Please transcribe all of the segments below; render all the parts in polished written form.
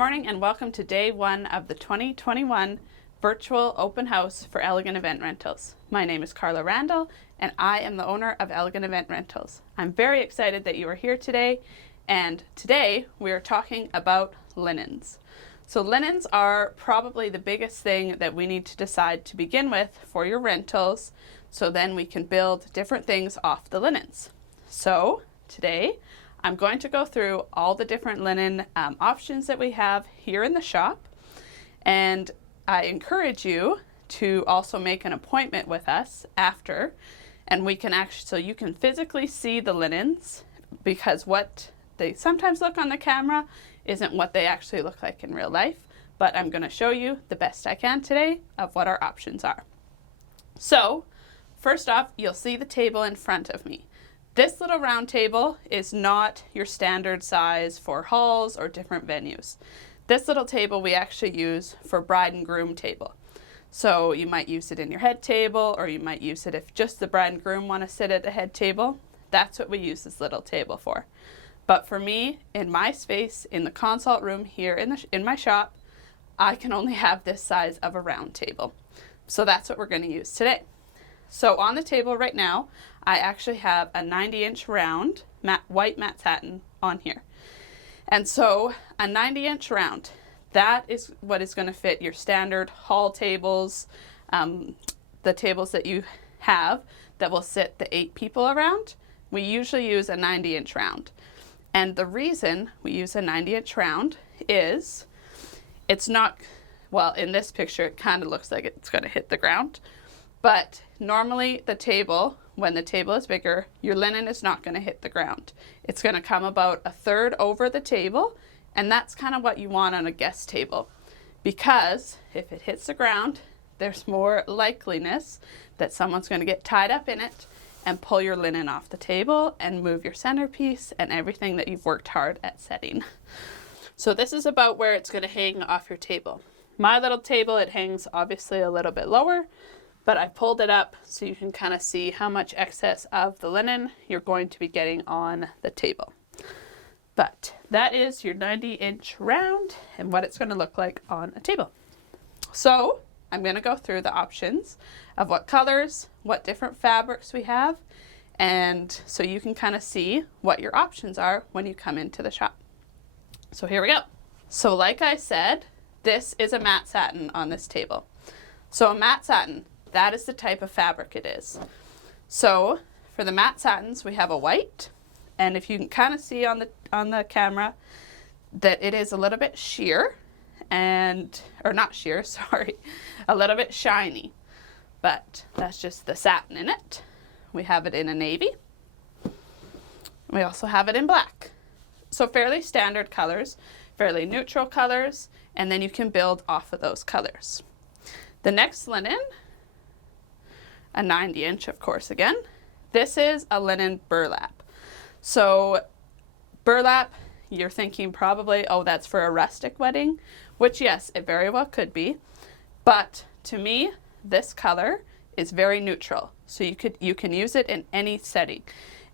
morning and welcome to day one of the 2021 virtual open house for Elegant Event Rentals. My name is Carla Randall and I am the owner of Elegant Event Rentals. I'm very excited that you are here today, and today we are talking about linens. So linens are probably the biggest thing that we need to decide to begin with for your rentals, so then we can build different things off the linens. So today I'm going to go through all the different linen options that we have here in the shop, and I encourage you to also make an appointment with us after, and we can actually, so you can physically see the linens, because what they sometimes look on the camera isn't what they actually look like in real life, but I'm going to show you the best I can today of what our options are. So first off, you'll see the table in front of me. This little round table is not your standard size for halls or different venues. This little table we actually use for bride and groom table. So you might use it in your head table, or you might use it if just the bride and groom want to sit at the head table. That's what we use this little table for. But for me, in my space, in the consult room here in my shop, I can only have this size of a round table. So that's what we're going to use today. So on the table right now, I actually have a 90-inch round white matte satin on here. And so a 90-inch round, that is what is going to fit your standard hall tables, the tables that you have that will sit the 8 people around. We usually use a 90-inch round. And the reason we use a 90-inch round is it's not, well, in this picture it kind of looks like it's going to hit the ground. But normally the table, when the table is bigger, your linen is not going to hit the ground. It's going to come about a third over the table, and that's kind of what you want on a guest table. Because if it hits the ground, there's more likeliness that someone's going to get tied up in it and pull your linen off the table and move your centerpiece and everything that you've worked hard at setting. So this is about where it's going to hang off your table. My little table, it hangs obviously a little bit lower, but I pulled it up so you can kind of see how much excess of the linen you're going to be getting on the table. But that is your 90-inch round and what it's going to look like on a table. So I'm going to go through the options of what colors, what different fabrics we have, and so you can kind of see what your options are when you come into the shop. So here we go. So like I said, this is a matte satin on this table. So a matte satin, that is the type of fabric it is. So for the matte satins, we have a white, and if you can kind of see on the camera that it is a little bit sheer, or not sheer, sorry, a little bit shiny, but that's just the satin in it. We have it in a navy. We also have it in black. So fairly standard colors, fairly neutral colors, and then you can build off of those colors. The next linen, a 90-inch, of course, again. This is a linen burlap. So burlap, you're thinking probably, oh, that's for a rustic wedding, which yes, it very well could be. But to me, this color is very neutral. So you can use it in any setting,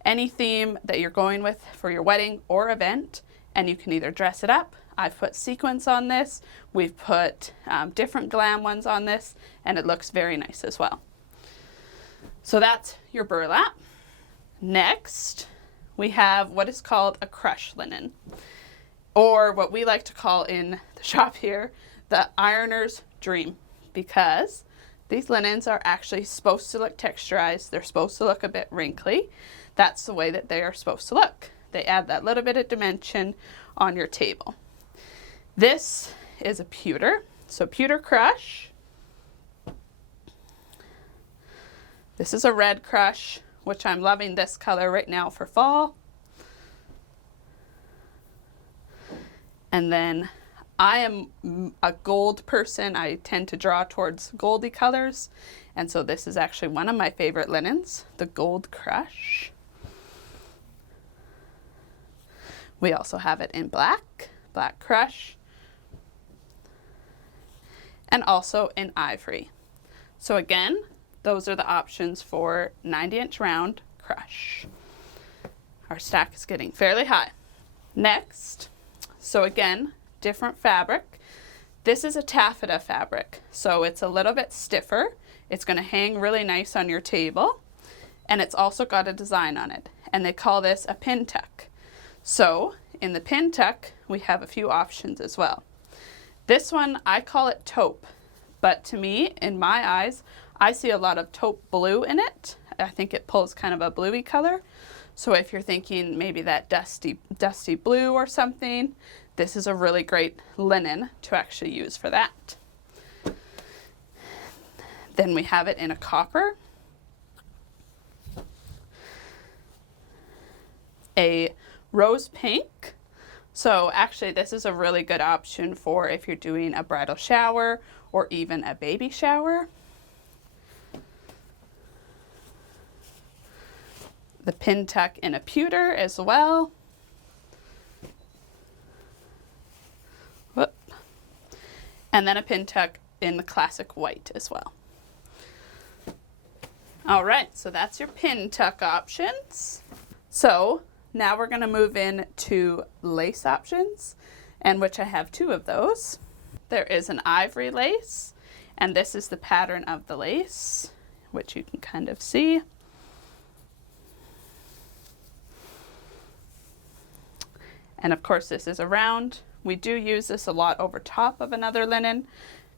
any theme that you're going with for your wedding or event, and you can either dress it up. I've put sequins on this. We've put different glam ones on this, and it looks very nice as well. So that's your burlap. Next, we have what is called a crush linen, or what we like to call in the shop here, the ironer's dream, because these linens are actually supposed to look texturized. They're supposed to look a bit wrinkly. That's the way that they are supposed to look. They add that little bit of dimension on your table. This is a pewter, so pewter crush. This is a red crush, which I'm loving this color right now for fall. And then I am a gold person. I tend to draw towards goldy colors. And so this is actually one of my favorite linens, the gold crush. We also have it in black crush, and also in ivory. So again, those are the options for 90-inch round crush. Our stack is getting fairly high. Next, so again, different fabric. This is a taffeta fabric, so it's a little bit stiffer. It's going to hang really nice on your table, and it's also got a design on it, and they call this a Pintuck. So in the Pintuck, we have a few options as well. This one, I call it taupe, but to me, in my eyes, I see a lot of taupe blue in it. I think it pulls kind of a bluey color. So if you're thinking maybe that dusty blue or something, this is a really great linen to actually use for that. Then we have it in a copper, a rose pink. So actually this is a really good option for if you're doing a bridal shower or even a baby shower. The Pintuck in a pewter as well. Whoop. And then a Pintuck in the classic white as well. All right, so that's your Pintuck options. So now we're going to move in to lace options, and which I have two of those. There is an ivory lace, and this is the pattern of the lace, which you can kind of see. And of course this is a round. We do use this a lot over top of another linen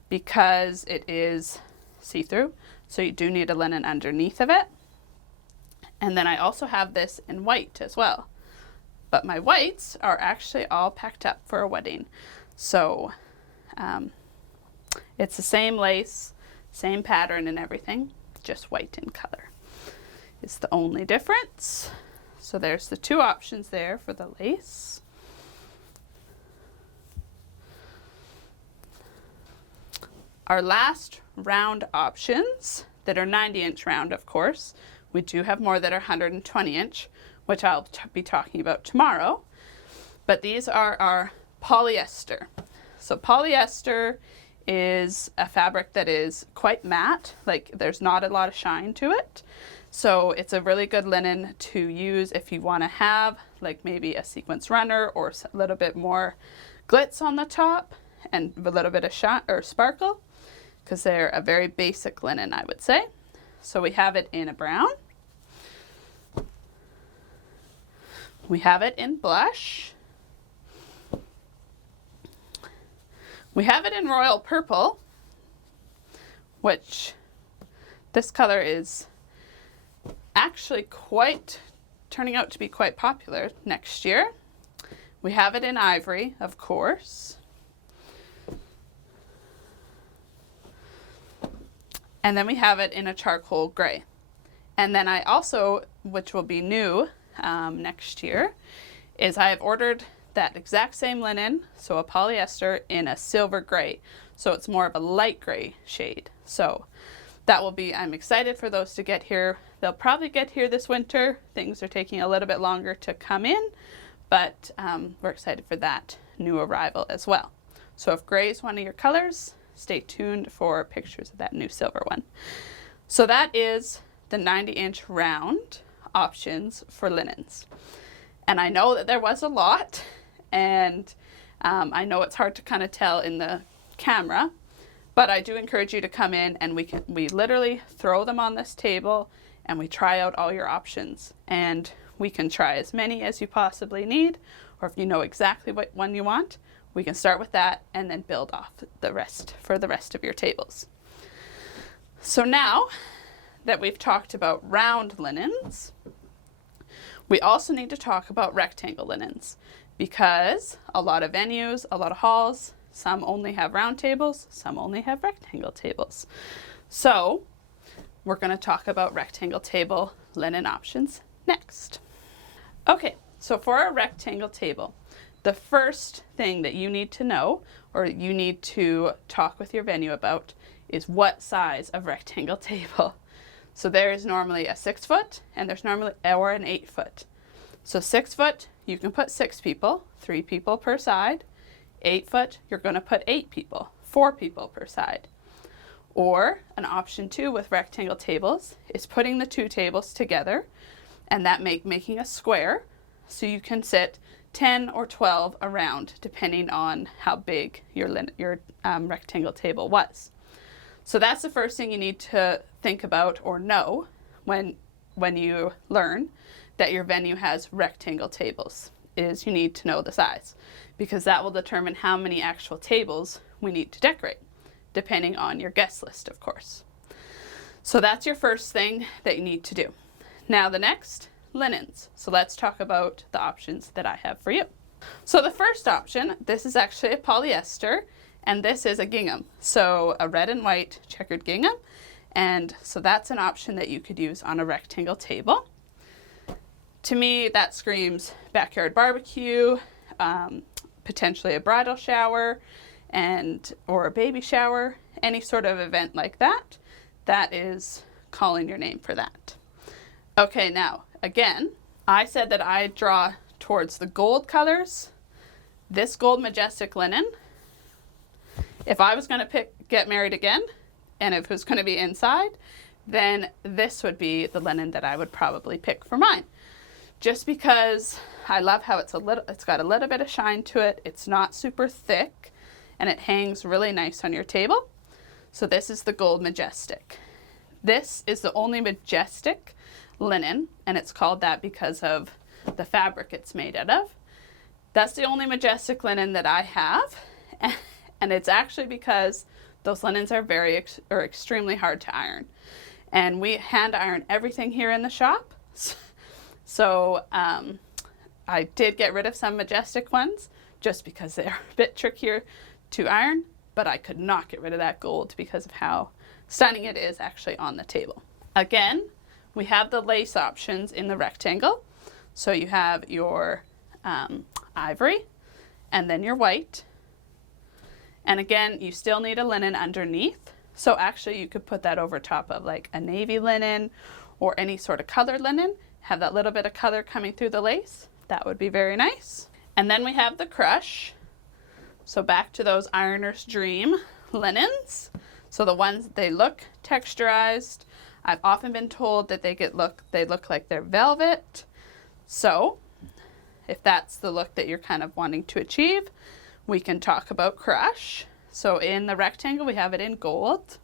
because it is see-through, so you do need a linen underneath of it. And then I also have this in white as well. But my whites are actually all packed up for a wedding. So it's the same lace, same pattern and everything, just white in color. It's the only difference. So there's the two options there for the lace. Our last round options that are 90-inch round, of course. We do have more that are 120-inch, which I'll be talking about tomorrow. But these are our polyester. So polyester is a fabric that is quite matte, like there's not a lot of shine to it. So it's a really good linen to use if you want to have like maybe a sequence runner or a little bit more glitz on the top and a little bit of shine or sparkle, because they're a very basic linen, I would say. So we have it in a brown. We have it in blush. We have it in royal purple, which this color is actually turning out to be quite popular next year. We have it in ivory, of course. And then we have it in a charcoal gray. And then I also, which will be new next year, is I have ordered that exact same linen, so a polyester in a silver gray. So it's more of a light gray shade. So that will be, I'm excited for those to get here. They'll probably get here this winter. Things are taking a little bit longer to come in, but we're excited for that new arrival as well. So if gray is one of your colors, stay tuned for pictures of that new silver one. So that is the 90-inch round options for linens. And I know that there was a lot, and I know it's hard to kind of tell in the camera, but I do encourage you to come in and we literally throw them on this table and we try out all your options, and we can try as many as you possibly need, or if you know exactly what one you want, we can start with that and then build off the rest for the rest of your tables. So now that we've talked about round linens, we also need to talk about rectangle linens, because a lot of venues, a lot of halls, some only have round tables, some only have rectangle tables. So we're going to talk about rectangle table linen options next. Okay, so for a rectangle table, the first thing that you need to know, or you need to talk with your venue about, is what size of rectangle table. So there is normally a 6 foot and there's normally or an 8 foot. So 6 foot, you can put 6 people, 3 people per side. 8 foot, you're going to put 8 people, 4 people per side. Or an option 2 with rectangle tables is putting the 2 tables together, and that making a square, so you can sit 10 or 12 around, depending on how big your rectangle table was. So that's the first thing you need to think about or know when you learn that your venue has rectangle tables, is you need to know the size, because that will determine how many actual tables we need to decorate, depending on your guest list, of course. So that's your first thing that you need to do. Now the next, linens. So let's talk about the options that I have for you. So the first option, this is actually a polyester, and this is a gingham. So a red and white checkered gingham. And so that's an option that you could use on a rectangle table. To me, that screams backyard barbecue, potentially a bridal shower, or a baby shower, any sort of event like that. That is calling your name for that. Okay, now, again, I said that I draw towards the gold colors. This gold Majestic linen, if I was going to get married again, and if it was going to be inside, then this would be the linen that I would probably pick for mine. Just because I love how it's got a little bit of shine to it. It's not super thick, and it hangs really nice on your table. So this is the gold Majestic. This is the only Majestic linen, and it's called that because of the fabric it's made out of. That's the only Majestic linen that I have, and it's actually because those linens are extremely hard to iron, and we hand iron everything here in the shop. So I did get rid of some Majestic ones just because they're a bit trickier to iron, but I could not get rid of that gold because of how stunning it is actually on the table. Again, we have the lace options in the rectangle. So you have your ivory and then your white. And again, you still need a linen underneath. So actually you could put that over top of like a navy linen or any sort of colored linen. Have that little bit of color coming through the lace. That would be very nice. And then we have the crush. So back to those ironer's dream linens. So the ones, they look texturized. I've often been told that they look like they're velvet. So if that's the look that you're kind of wanting to achieve, we can talk about crush. So in the rectangle, we have it in gold,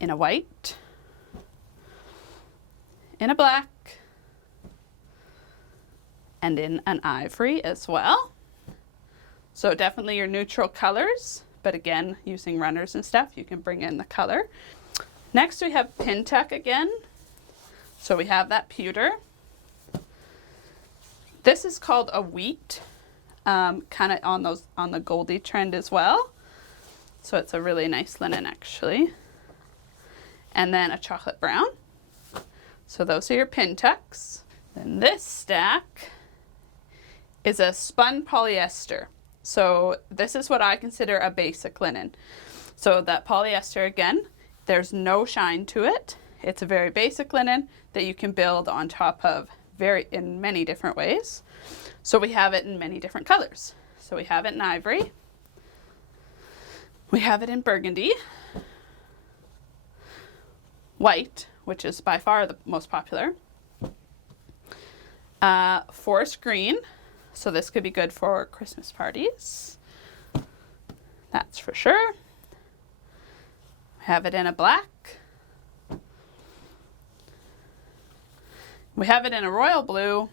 in a white, in a black, and in an ivory as well. So definitely your neutral colors, but again, using runners and stuff, you can bring in the color. Next we have Pintuck again. So we have that pewter. This is called a wheat, kind of on the goldy trend as well. So it's a really nice linen actually. And then a chocolate brown. So those are your Pintucks. Then this stack is a spun polyester. So this is what I consider a basic linen. So that polyester, again, there's no shine to it. It's a very basic linen that you can build on top of in many different ways. So we have it in many different colors. So we have it in ivory. We have it in burgundy, white, which is by far the most popular, forest green. So this could be good for Christmas parties. That's for sure. We have it in a black. We have it in a royal blue.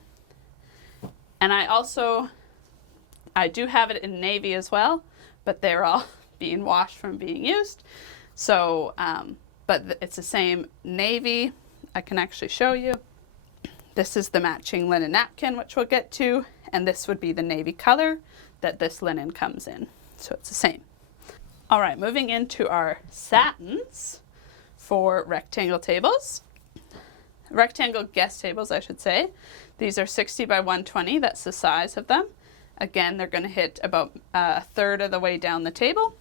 And I do have it in navy as well, but they're all being washed from being used. So, but it's the same navy. I can actually show you. This is the matching linen napkin, which we'll get to. And this would be the navy color that this linen comes in. So it's the same. All right, moving into our satins for rectangle tables. Rectangle guest tables, I should say. These are 60 by 120. That's the size of them. Again, they're going to hit about a third of the way down the table.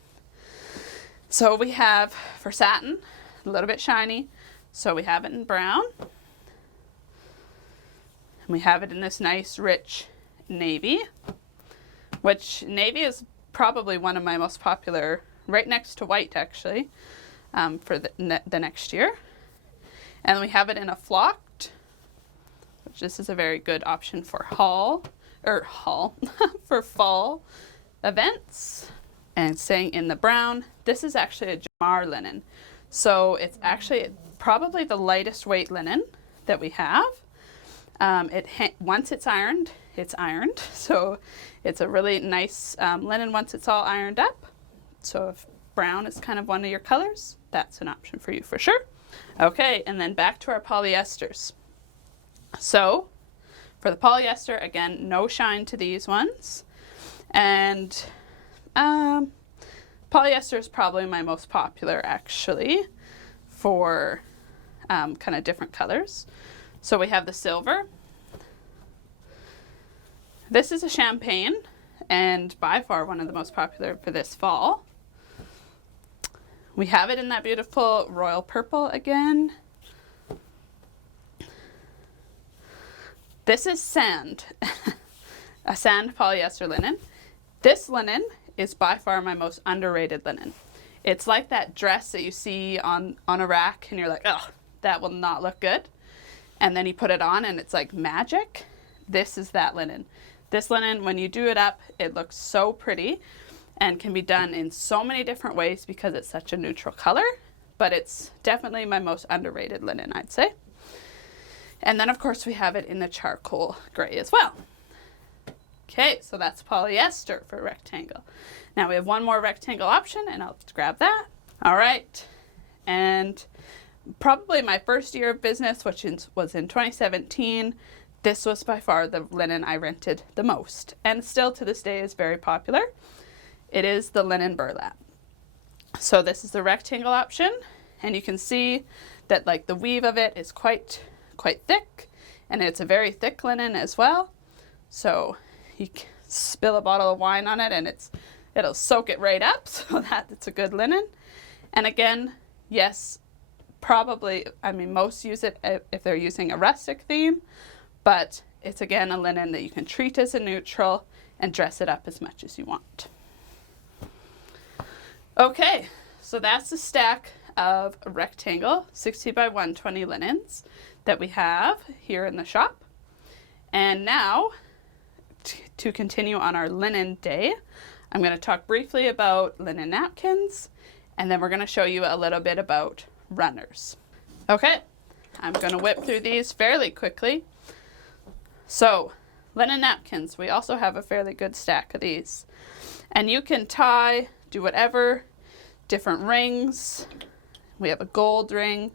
So we have, for satin, a little bit shiny. So we have it in brown. And we have it in this nice, rich navy, which navy is probably one of my most popular, right next to white actually, for the next year. And we have it in a flocked, which this is a very good option for hall, for fall events. And staying in the brown, this is actually a Jamar linen. So it's actually probably the lightest weight linen that we have. Once it's ironed, it's ironed. So it's a really nice linen once it's all ironed up. So if brown is kind of one of your colors, that's an option for you for sure. Okay, and then back to our polyesters. So for the polyester, again, no shine to these ones. And polyester is probably my most popular actually for kind of different colors. So we have the silver. This is a champagne and by far one of the most popular for this fall. We have it in that beautiful royal purple again. This is sand, a sand polyester linen. This linen is by far my most underrated linen. It's like that dress that you see on a rack and you're like, oh, that will not look good. And then you put it on and it's like magic. This is that linen. This linen, when you do it up, it looks so pretty and can be done in so many different ways because it's such a neutral color, but it's definitely my most underrated linen, I'd say. And then of course we have it in the charcoal gray as well. Okay, so that's polyester for rectangle. Now we have one more rectangle option and I'll just grab that. All right, and probably my first year of business, which was in 2017, this was by far the linen I rented the most and still to this day is very popular. It is the linen burlap. So this is the rectangle option and you can see that like the weave of it is quite thick and it's a very thick linen as well. So you can spill a bottle of wine on it and it'll soak it right up, so it's a good linen. And again, yes, probably, I mean, most use it if they're using a rustic theme, but it's again a linen that you can treat as a neutral and dress it up as much as you want. Okay, so that's the stack of rectangle 60 by 120 linens that we have here in the shop. And now, to continue on our linen day, I'm going to talk briefly about linen napkins, and then we're going to show you a little bit about runners. Okay, I'm going to whip through these fairly quickly. So, linen napkins, we also have a fairly good stack of these. And you can tie, do whatever, different rings. We have a gold ring,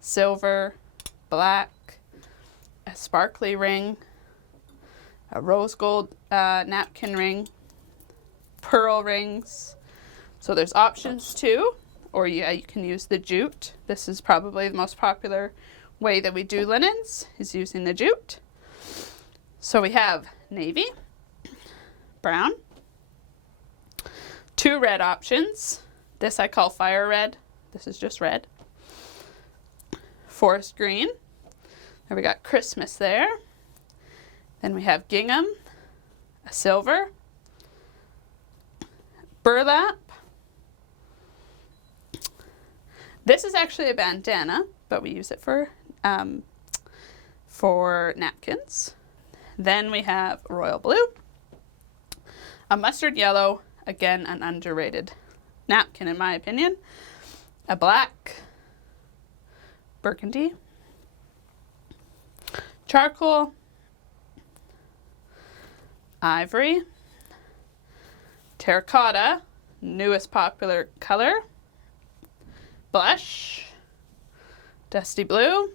silver, black, a sparkly ring, a rose gold napkin ring, pearl rings. So there's options too, or you can use the jute. This is probably the most popular way that we do linens, is using the jute. So we have navy, brown, two red options. This I call fire red. This is just red. Forest green. There we got Christmas there. Then we have gingham, a silver, burlap. This is actually a bandana, but we use it for napkins. Then we have royal blue, a mustard yellow, again an underrated napkin in my opinion, a black, burgundy, charcoal, ivory, terracotta, newest popular color, blush, dusty blue,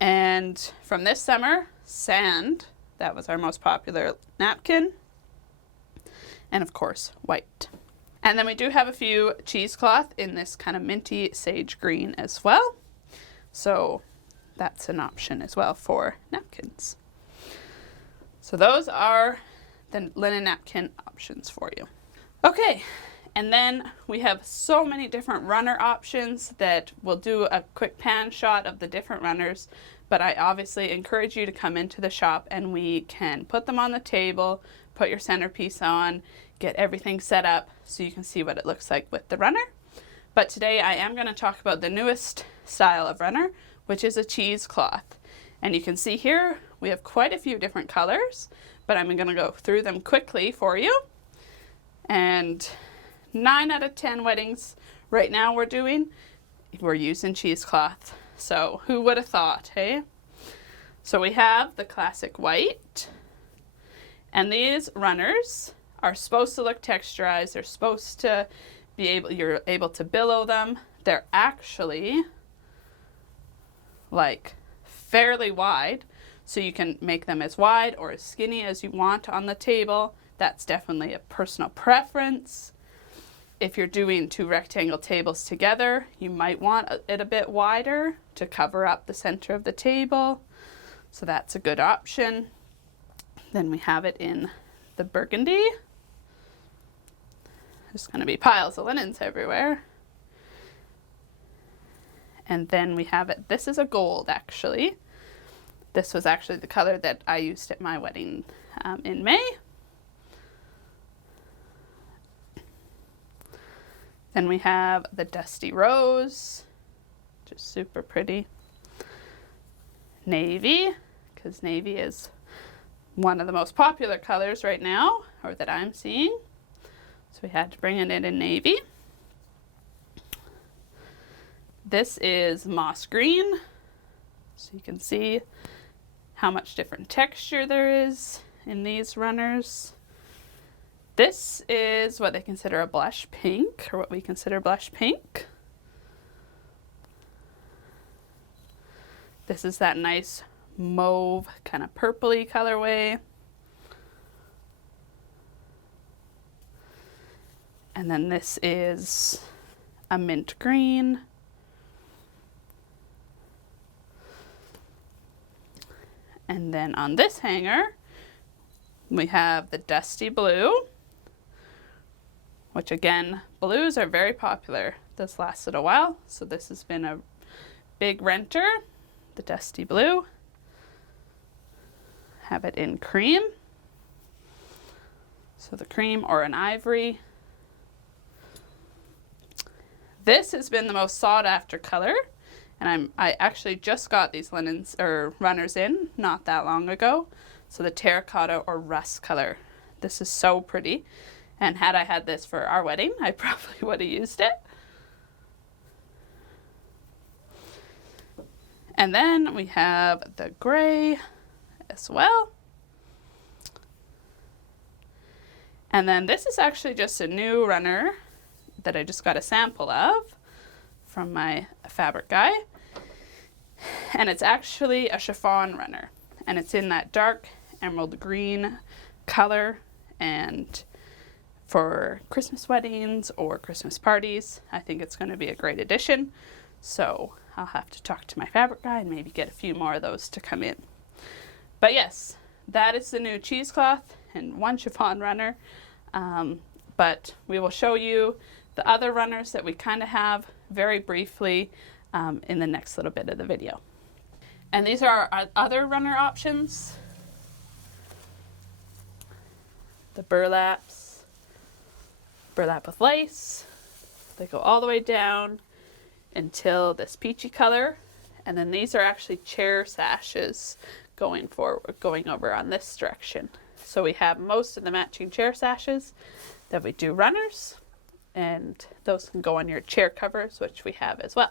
and from this summer, sand. That was our most popular napkin, and of course white. And then we do have a few cheesecloth in this kind of minty sage green as well, so that's an option as well for napkins. So those are the linen napkin options for you. Okay, and then we have so many different runner options that we'll do a quick pan shot of the different runners, but I obviously encourage you to come into the shop and we can put them on the table, put your centerpiece on, get everything set up so you can see what it looks like with the runner. But today I am going to talk about the newest style of runner, which is a cheesecloth. And you can see here We have quite a few different colors, but I'm going to go through them quickly for you. And 9 out of 10 weddings right now we're using cheesecloth. So who would have thought, hey? So we have the classic white, and these runners are supposed to look texturized. They're supposed to be you're able to billow them. They're actually like fairly wide, so you can make them as wide or as skinny as you want on the table. That's definitely a personal preference. If you're doing 2 rectangle tables together, you might want it a bit wider to cover up the center of the table. So that's a good option. Then we have it in the burgundy. There's going to be piles of linens everywhere. And then we have it, this is a gold actually. This was actually the color that I used at my wedding in May. Then we have the dusty rose, just super pretty. Navy, because navy is one of the most popular colors right now, or that I'm seeing. So we had to bring it in navy. This is moss green, so you can see how much different texture there is in these runners. This is what they consider a blush pink, or what we consider blush pink. This is that nice mauve, kind of purpley colorway. And then this is a mint green. And then on this hanger, we have the dusty blue, which again, blues are very popular. This lasted a while, so this has been a big renter, the dusty blue. Have it in cream. So the cream or an ivory. This has been the most sought after color, and I actually just got these linens or runners in not that long ago. So the terracotta or rust color. This is so pretty. And had I had this for our wedding, I probably would have used it. And then we have the gray as well. And then this is actually just a new runner that I just got a sample of from my fabric guy. And it's actually a chiffon runner. And it's in that dark emerald green color, and for Christmas weddings or Christmas parties, I think it's going to be a great addition. So I'll have to talk to my fabric guy and maybe get a few more of those to come in. But yes, that is the new cheesecloth and 1 chiffon runner. But we will show you the other runners that we kind of have very briefly in the next little bit of the video. And these are our other runner options. The burlaps, burlap with lace. They go all the way down until this peachy color. And then these are actually chair sashes going over on this direction. So we have most of the matching chair sashes that we do runners, and those can go on your chair covers, which we have as well.